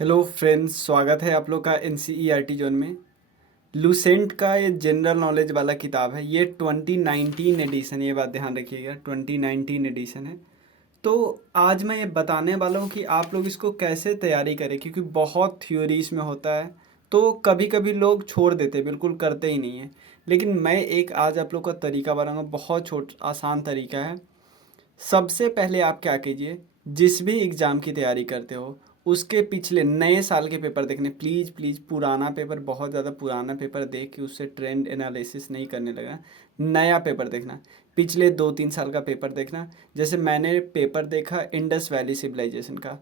Hello friends, स्वागत है आप लोग का एनसीईआरटी जोन में। लूसेंट का ये जनरल नॉलेज वाला किताब है। ये 2019 एडिशन, ये बात ध्यान रखिएगा, 2019 एडिशन है। तो आज मैं ये बताने वाला हूँ कि आप लोग इसको कैसे तैयारी करें, क्योंकि बहुत थ्योरी इसमें होता है। तो कभी कभी लोग छोड़ देते हैं, बिल्कुल करते ही नहीं है। लेकिन मैं एक आज आप लोग का तरीका बताऊँगा, बहुत आसान तरीका है। सबसे पहले आप क्या कीजिए, जिस भी एग्ज़ाम की तैयारी करते हो उसके पिछले नए साल के पेपर देखने, प्लीज़ प्लीज़। पुराना पेपर, बहुत ज़्यादा पुराना पेपर देख के उससे ट्रेंड एनालिसिस नहीं करने लगा। नया पेपर देखना, पिछले 2-3 साल का पेपर देखना। जैसे मैंने पेपर देखा इंडस वैली सिविलाइजेशन का,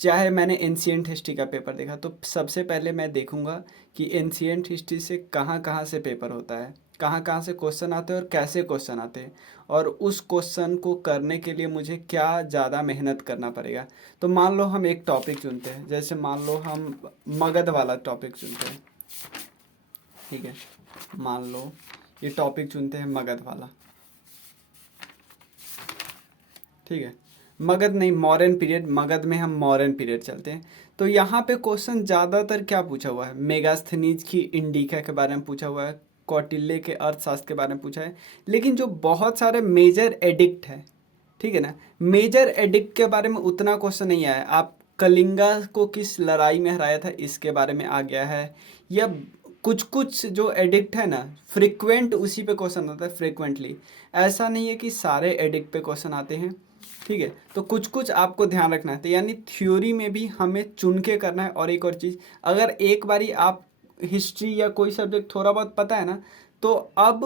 चाहे मैंने एंशियंट हिस्ट्री का पेपर देखा, तो सबसे पहले मैं देखूंगा कि एंशियंट हिस्ट्री से कहाँ कहाँ से पेपर होता है, कहाँ कहाँ से क्वेश्चन आते हैं और कैसे क्वेश्चन आते हैं, और उस क्वेश्चन को करने के लिए मुझे क्या ज़्यादा मेहनत करना पड़ेगा। तो मान लो हम एक टॉपिक चुनते हैं, जैसे मान लो हम मगध वाला टॉपिक चुनते हैं, ठीक है। मान लो ये टॉपिक चुनते हैं मगध वाला, ठीक है। मगध नहीं, मॉडर्न पीरियड। मगध में हम मॉडर्न पीरियड चलते हैं। तो यहाँ पे क्वेश्चन ज़्यादातर क्या पूछा हुआ है, मेगास्थनीज की इंडिका के बारे में पूछा हुआ है, कौटिल्य के अर्थशास्त्र के बारे में पूछा है। लेकिन जो बहुत सारे मेजर एडिक्ट है, ठीक है ना, मेजर एडिक्ट के बारे में उतना क्वेश्चन नहीं आया है। आप कलिंगा को किस लड़ाई में हराया था, इसके बारे में आ गया है। या कुछ कुछ जो एडिक्ट है ना, फ्रिक्वेंट उसी पे क्वेश्चन आता है, फ्रिक्वेंटली। ऐसा नहीं है कि सारे एडिक्ट पे क्वेश्चन आते हैं, ठीक है। तो कुछ कुछ आपको ध्यान रखना है। तो यानी थ्योरी में भी हमें चुन के करना है। और एक और चीज़, अगर एक बारी आप हिस्ट्री या कोई सब्जेक्ट थोड़ा बहुत पता है ना, तो अब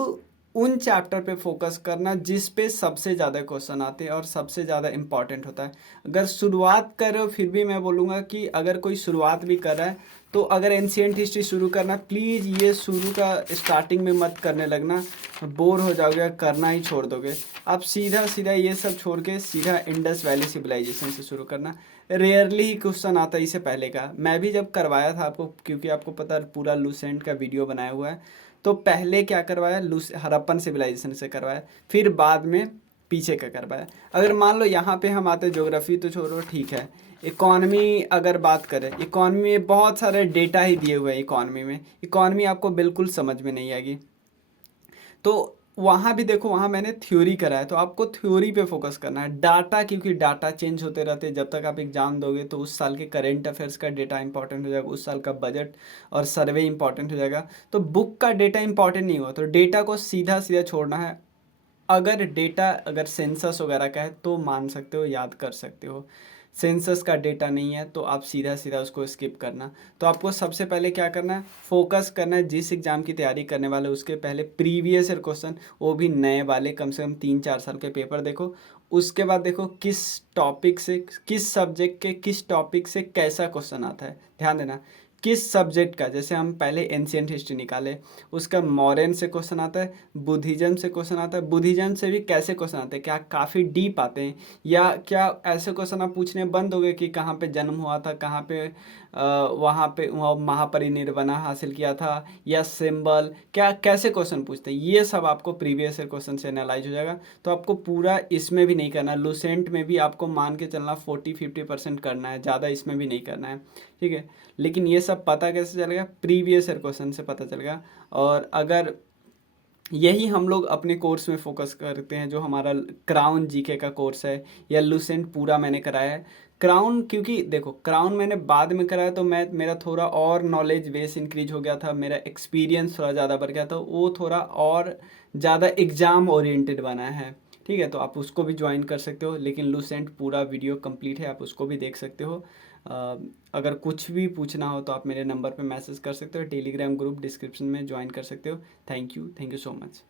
उन चैप्टर पे फोकस करना जिस पे सबसे ज़्यादा क्वेश्चन आते हैं और सबसे ज़्यादा इम्पॉर्टेंट होता है। अगर शुरुआत कर रहे हो, फिर भी मैं बोलूँगा कि अगर कोई शुरुआत भी कर रहा है, तो अगर एंशियंट हिस्ट्री शुरू करना, प्लीज़ ये शुरू का स्टार्टिंग में मत करने लगना, बोर हो जाओगे, करना ही छोड़ दोगे। आप सीधा सीधा ये सब छोड़ के सीधा इंडस वैली सिविलाइजेशन से शुरू करना। रेयरली ही क्वेश्चन आता है इससे पहले का। मैं भी जब करवाया था आपको, क्योंकि आपको पता है पूरा लूसेंट का वीडियो बनाया हुआ है, तो पहले क्या करवाया, हड़प्पन सिविलाइजेशन से करवाया, फिर बाद में पीछे का करवाया। अगर मान लो यहाँ पे हम आते, ज्योग्राफी तो छोड़ो, ठीक है। इकॉनमी अगर बात करें, इकॉनमी में बहुत सारे डेटा ही दिए हुए हैं। इकॉनमी में, इकॉनमी आपको बिल्कुल समझ में नहीं आएगी। तो वहाँ भी देखो, वहाँ मैंने थ्योरी करा है, तो आपको थ्योरी पे फोकस करना है। डाटा, क्योंकि डाटा चेंज होते रहते हैं। जब तक आप एग्जाम दोगे तो उस साल के करेंट अफेयर्स का डेटा इंपॉर्टेंट हो जाएगा, उस साल का बजट और सर्वे इंपॉर्टेंट हो जाएगा। तो बुक का डेटा इंपॉर्टेंट नहीं हुआ, तो डेटा को सीधा सीधा छोड़ना है। अगर डेटा अगर सेंसस वगैरह का है तो मान सकते हो, याद कर सकते हो। सेंसस का डेटा नहीं है तो आप सीधा सीधा उसको स्किप करना। तो आपको सबसे पहले क्या करना है, फोकस करना है। जिस एग्ज़ाम की तैयारी करने वाले उसके पहले प्रीवियस ईयर क्वेश्चन, वो भी नए वाले, कम से कम 3-4 साल के पेपर देखो। उसके बाद देखो किस टॉपिक से, किस सब्जेक्ट के किस टॉपिक से कैसा क्वेश्चन आता है, ध्यान देना। किस सब्जेक्ट का, जैसे हम पहले एंशियंट हिस्ट्री निकाले, उसका मॉडर्न से क्वेश्चन आता है, बुद्धिज्म से क्वेश्चन आता है। बुद्धिज्म से भी कैसे क्वेश्चन आते हैं, क्या काफ़ी डीप आते हैं, या क्या ऐसे क्वेश्चन आप पूछने बंद हो गए कि कहाँ पे जन्म हुआ था, कहाँ पे वहाँ पे वहाँ महापरिनिर्वाण हासिल किया था, या सिंबल, क्या कैसे क्वेश्चन पूछते हैं, ये सब आपको प्रीवियस ईयर क्वेश्चन से एनालाइज हो जाएगा। तो आपको पूरा इसमें भी नहीं करना, लूसेंट में भी आपको मान के चलना 40-50% करना है, ज़्यादा इसमें भी नहीं करना है, ठीक है। लेकिन ये सब पता कैसे चलेगा, प्रीवियस ईयर क्वेश्चन से पता चलेगा। और अगर यही हम लोग अपने कोर्स में फोकस करते हैं, जो हमारा क्राउन जीके का कोर्स है, या लूसेंट पूरा मैंने कराया है। क्राउन, क्योंकि देखो क्राउन मैंने बाद में कराया, तो मैं मेरा थोड़ा और नॉलेज बेस इंक्रीज हो गया था, मेरा एक्सपीरियंस थोड़ा ज़्यादा बढ़ गया था, वो थोड़ा और ज़्यादा एग्ज़ाम ओरिएंटेड बना है, ठीक है। तो आप उसको भी ज्वाइन कर सकते हो। लेकिन लूसेंट पूरा वीडियो कंप्लीट है, आप उसको भी देख सकते हो। अगर कुछ भी पूछना हो तो आप मेरे नंबर पे मैसेज कर सकते हो, टेलीग्राम ग्रुप डिस्क्रिप्शन में ज्वाइन कर सकते हो। Thank you so much.